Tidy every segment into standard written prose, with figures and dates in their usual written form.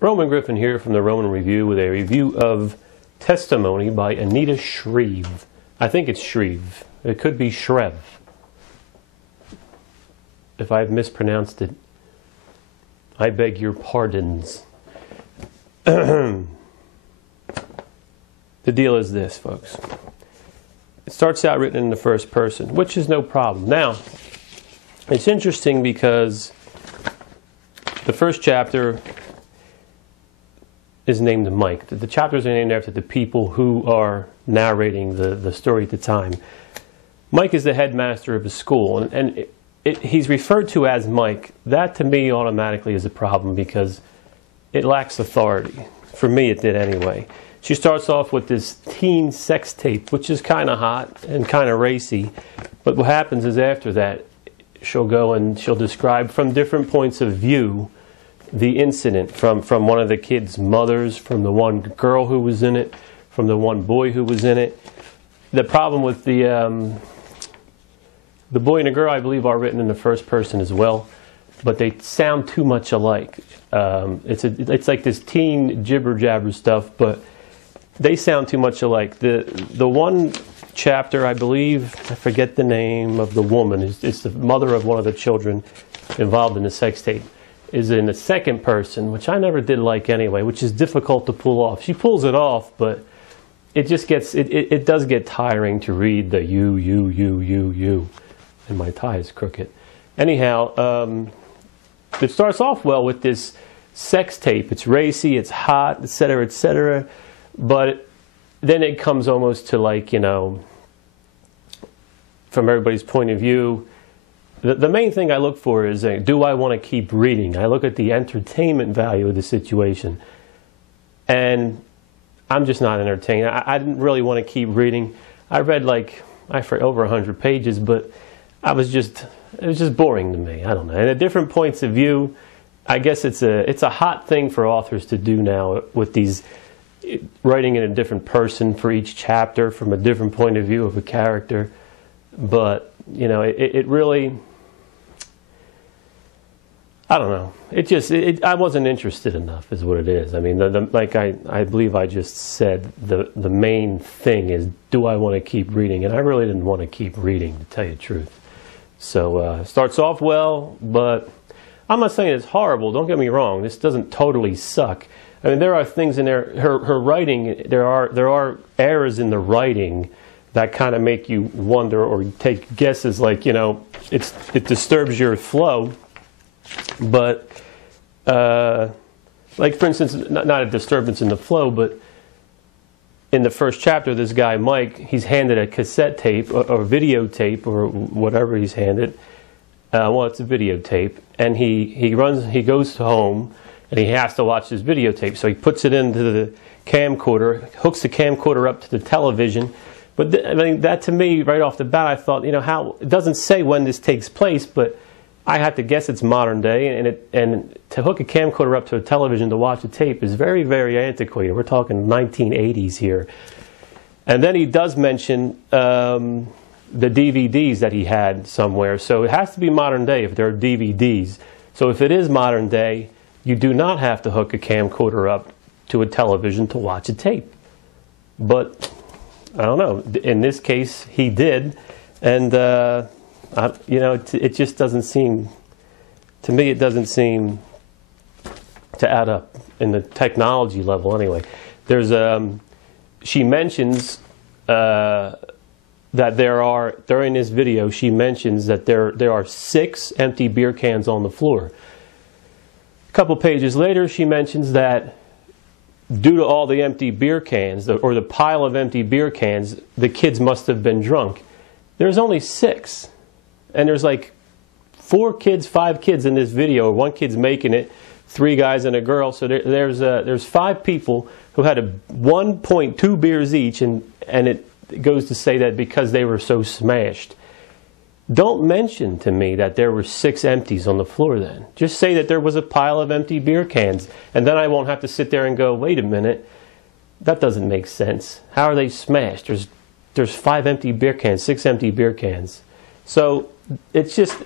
Roman Griffen here from the Roman Review with a review of Testimony by Anita Shreve. I think it's Shreve. It could be Shreve. If I've mispronounced it, I beg your pardons. The deal is this, folks. It starts out written in the first person, which is no problem. Now, it's interesting because the first chapter is named Mike. The chapters are named after the people who are narrating the story at the time. Mike is the headmaster of a school, and he's referred to as Mike. That to me automatically is a problem because it lacks authority. For me it did anyway. She starts off with this teen sex tape, which is kind of hot and kind of racy. But what happens is after that, she'll go and she'll describe from different points of view the incident, from one of the kids' mothers, from the one girl who was in it, from the one boy who was in it. The problem with the boy and the girl, I believe, are written in the first person as well, but they sound too much alike. It's like this teen jibber jabber stuff, but they sound too much alike. The one chapter, I believe, I forget the name of the woman, it's the mother of one of the children involved in the sex tape, is in the second person, which I never did like anyway, which is difficult to pull off. She pulls it off, but it just gets, it does get tiring to read the you, and my tie is crooked. Anyhow, it starts off well with this sex tape. It's racy, it's hot, etc., but then it comes almost to like, you know, from everybody's point of view. The main thing I look for is, do I want to keep reading? I look at the entertainment value of the situation. And I'm just not entertained. I didn't really want to keep reading. I read like, over 100 pages, but it was just boring to me. I don't know. And at different points of view, I guess it's a hot thing for authors to do now with these, writing in a different person for each chapter from a different point of view of a character. But, you know, it really, I don't know. I wasn't interested enough is what it is. I mean, like I believe I just said, the main thing is, do I want to keep reading? And I really didn't want to keep reading, to tell you the truth. So starts off well, but I'm not saying it's horrible. Don't get me wrong. This doesn't totally suck. I mean, there are things in there. Her writing, there are errors in the writing that kind of make you wonder or take guesses. Like, you know, it disturbs your flow. But like, for instance, not a disturbance in the flow, but in the first chapter, this guy Mike, he's handed a cassette tape or videotape or whatever he's handed. Well, it's a videotape, and he goes home, and he has to watch this videotape. So he puts it into the camcorder, hooks the camcorder up to the television. But I mean, that to me, right off the bat, I thought, you know, how it doesn't say when this takes place, but I have to guess it's modern day, and to hook a camcorder up to a television to watch a tape is very, very antiquated. We're talking 1980s here. And then he does mention the DVDs that he had somewhere. So it has to be modern day if there are DVDs. So if it is modern day, you do not have to hook a camcorder up to a television to watch a tape. But I don't know. In this case, he did, and you know, it just doesn't seem, to me, it doesn't seem to add up in the technology level anyway. There's she mentions that during this video, she mentions that there are 6 empty beer cans on the floor. A couple pages later, she mentions that due to all the empty beer cans, or the pile of empty beer cans, the kids must have been drunk. There's only 6. And there's like 4 kids, 5 kids in this video. 1 kid's making it, 3 guys and a girl. So there's 5 people who had 1.2 beers each, and it goes to say that because they were so smashed. Don't mention to me that there were 6 empties on the floor then. Just say that there was a pile of empty beer cans, and then I won't have to sit there and go, wait a minute, that doesn't make sense. How are they smashed? There's 5 empty beer cans, 6 empty beer cans. So it's just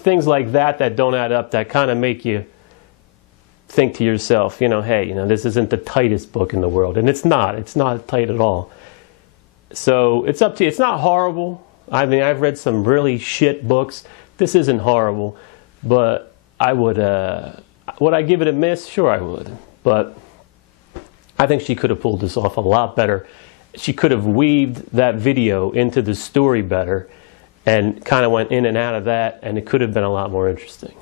things like that don't add up, that kind of make you think to yourself, you know, hey, you know, this isn't the tightest book in the world, and it's not tight at all. So it's up to you. It's not horrible. I mean, I've read some really shit books. This isn't horrible, but I would I give it a miss? Sure I would, but I think she could have pulled this off a lot better. She could have weaved that video into the story better and kind of went in and out of that, and it could have been a lot more interesting.